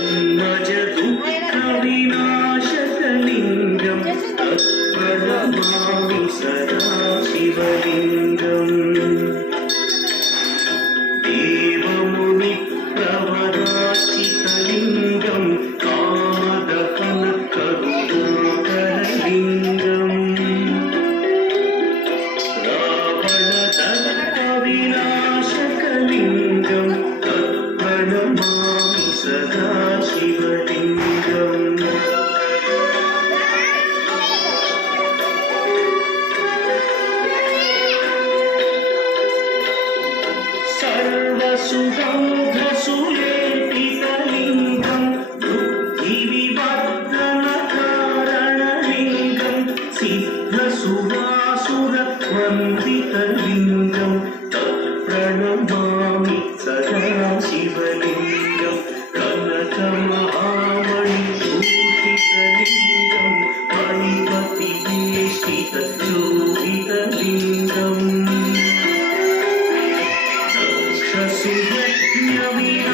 जन्मजदुःखविनाशकलिङ्गं तत्प्रणमामि सदा शिवलिङ्गम् देवमुनिप्रवराचितलिङ्गं कामदहनकरुणाकरलिङ्गम् रावणदर्पविनाशकलिङ्गं तत्प्रणमामि सदा शिवलिङ्गम् सर्वसुगन्धसुलेपितलिङ्गं बुद्धिविवर्धनकारणलिङ्गं सिद्धसुरासुरवन्दितलिङ्गं तत्प्रणमामि सदा शिवलिङ्गं कनकमहामणिभूषितलिङ्गं मणिपतिवेष्टितशोभितलिङ्गम् दक्षसुयज्ञविनाशकलिङ्गं